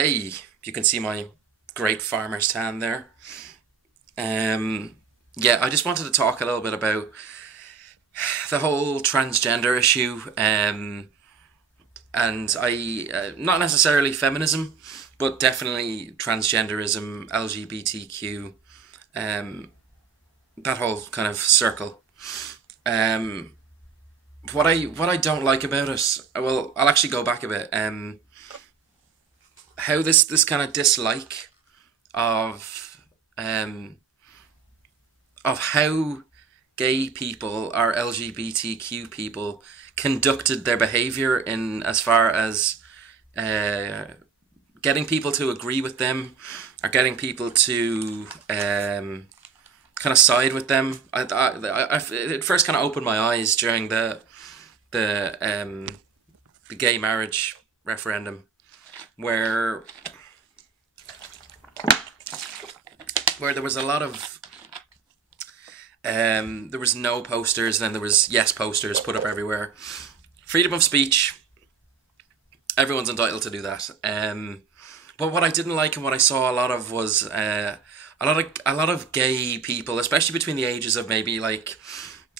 Hey, you can see my great farmer's tan there. Um, yeah, I just wanted to talk a little bit about the whole transgender issue, and not necessarily feminism, but definitely transgenderism, LGBTQ, um, that whole kind of circle. Um, what I don't like about it, well, I'll actually go back a bit. How this kind of dislike of um of how gay people or LGBTQ people conducted their behavior in as far as uh, getting people to agree with them or getting people to kind of side with them. It first kind of opened my eyes during the um, the gay marriage referendum, where there was a lot of there was no posters, and then there was yes posters put up everywhere. Freedom of speech, everyone's entitled to do that. But what I didn't like and what I saw a lot of was a lot of gay people, especially between the ages of maybe like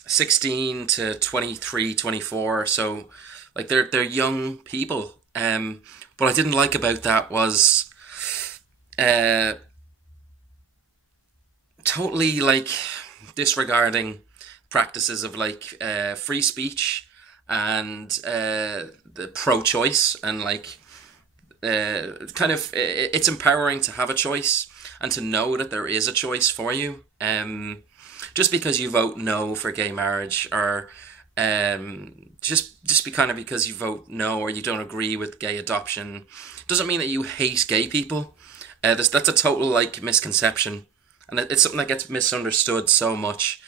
16 to 23, 24. So like they're young people. What I didn't like about that was uh, totally like disregarding practices of like free speech and the pro-choice, and like kind of it's empowering to have a choice and to know that there is a choice for you. Just because you vote no for gay marriage, or just be kind of because you vote no or you don't agree with gay adoption, doesn't mean that you hate gay people. That's a total like misconception, and it's something that gets misunderstood so much.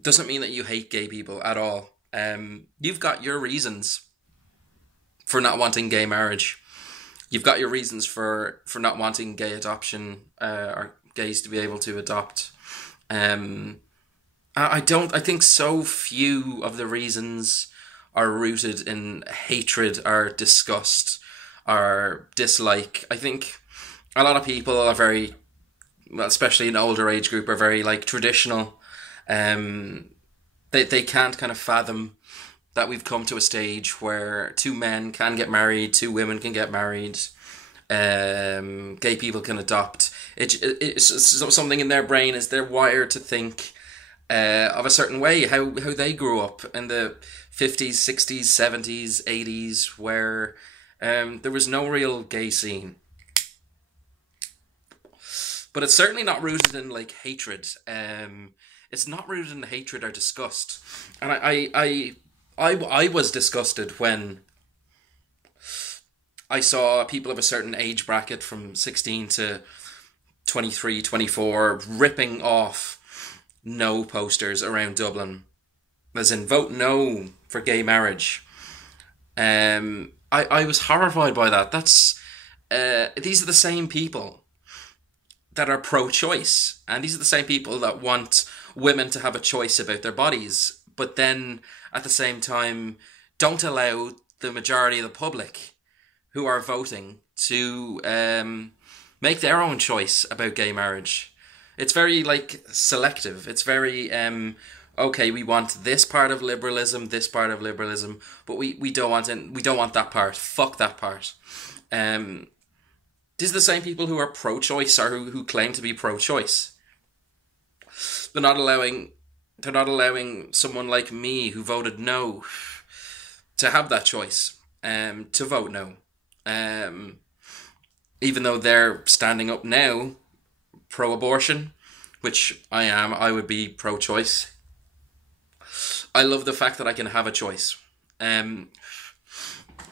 Doesn't mean that you hate gay people at all. You've got your reasons for not wanting gay marriage. You've got your reasons for not wanting gay adoption, or gays to be able to adopt. Um, I don't. I think so few of the reasons are rooted in hatred or disgust or dislike. I think a lot of people are very, well, especially an older age group, are very like traditional. Um, they can't kind of fathom that we've come to a stage where two men can get married, two women can get married, gay people can adopt. It's something in their brain is they're wired to think of a certain way, how they grew up in the 50s, 60s, 70s, 80s, where there was no real gay scene. But it's certainly not rooted in like hatred. It's not rooted in hatred or disgust. And I was disgusted when I saw people of a certain age bracket from 16 to 23, 24 ripping off no posters around Dublin, as in vote no for gay marriage. I was horrified by that. These are the same people that are pro-choice, and these are the same people that want women to have a choice about their bodies, but then at the same time don't allow the majority of the public who are voting to make their own choice about gay marriage. It's very like selective. It's very okay. We want this part of liberalism, but we don't want we don't want that part. Fuck that part. Um, these are the same people who are pro-choice, or who claim to be pro-choice. They're not allowing they're not allowing someone like me who voted no to have that choice, to vote no. Um, Even though they're standing up now pro-abortion, which I am, I would be pro-choice. I love the fact that I can have a choice. Um,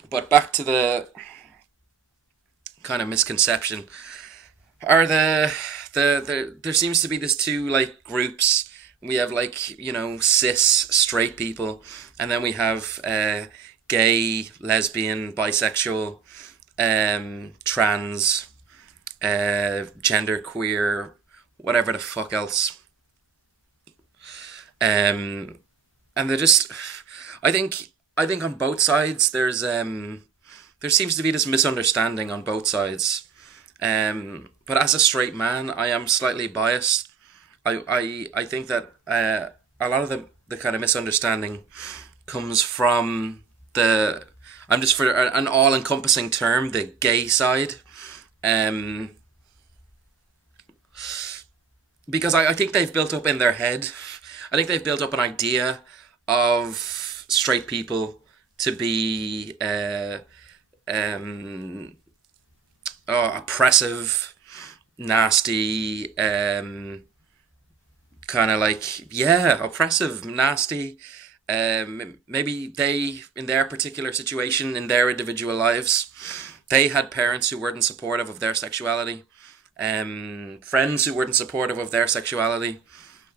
but back to the kind of misconception, are there seems to be this two like groups. We have like, cis straight people, and then we have gay, lesbian, bisexual, trans, gender queer, whatever the fuck else. And they're just, I think on both sides there's there seems to be this misunderstanding on both sides. But as a straight man, I am slightly biased. I think that a lot of the kind of misunderstanding comes from the, I'm just for an all encompassing term, the gay side. Um, because I think they've built up in their head, I think they've built up an idea of straight people to be um, oppressive, nasty, kind of like, yeah, oppressive, nasty. Maybe they, in their particular situation, in their individual lives, they had parents who weren't supportive of their sexuality, friends who weren't supportive of their sexuality.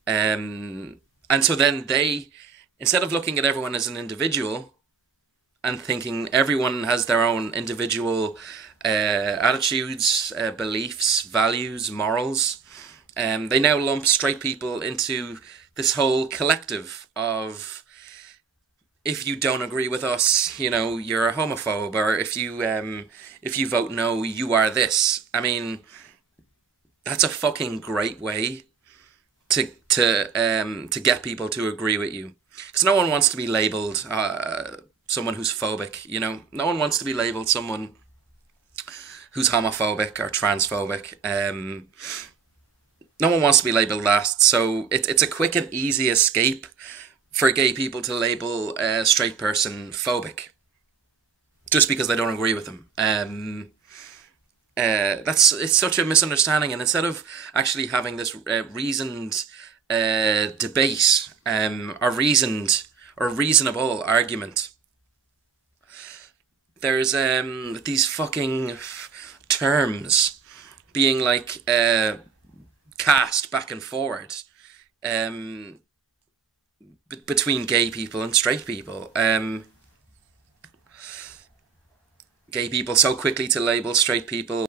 And so then they, instead of looking at everyone as an individual and thinking everyone has their own individual attitudes, beliefs, values, morals, they now lump straight people into this whole collective of, if you don't agree with us, you know, you're a homophobe, or if you vote no, you are this. I mean, that's a fucking great way to get people to agree with you, because no one wants to be labeled someone who's phobic. You know, no one wants to be labeled someone who's homophobic or transphobic. No one wants to be labeled that. So it's a quick and easy escape for gay people to label a straight person phobic just because they don't agree with them. It's such a misunderstanding, and instead of actually having this reasoned debate, or reasoned or reasonable argument, there's these fucking terms being like cast back and forward between gay people and straight people. Gay people so quickly to label straight people